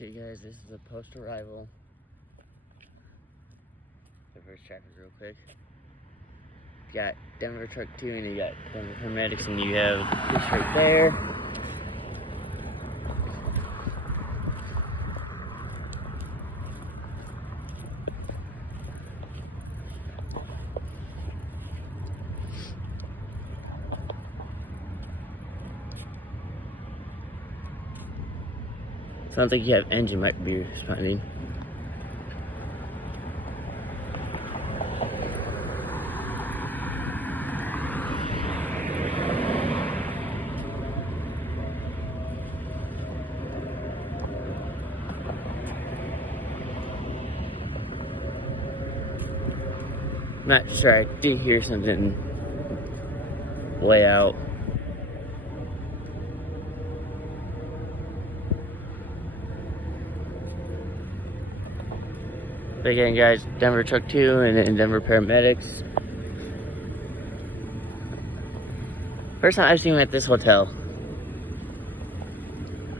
Okay guys, this is a post-arrival. The first traffic real quick. You got Denver Truck 2 and you got Denver Paramedics, and you have this right there. Sounds like you have engine might be responding. Not sure, I did hear something way out. But again guys, Denver Truck 2 and then Denver Paramedics. First time I've seen them at this hotel.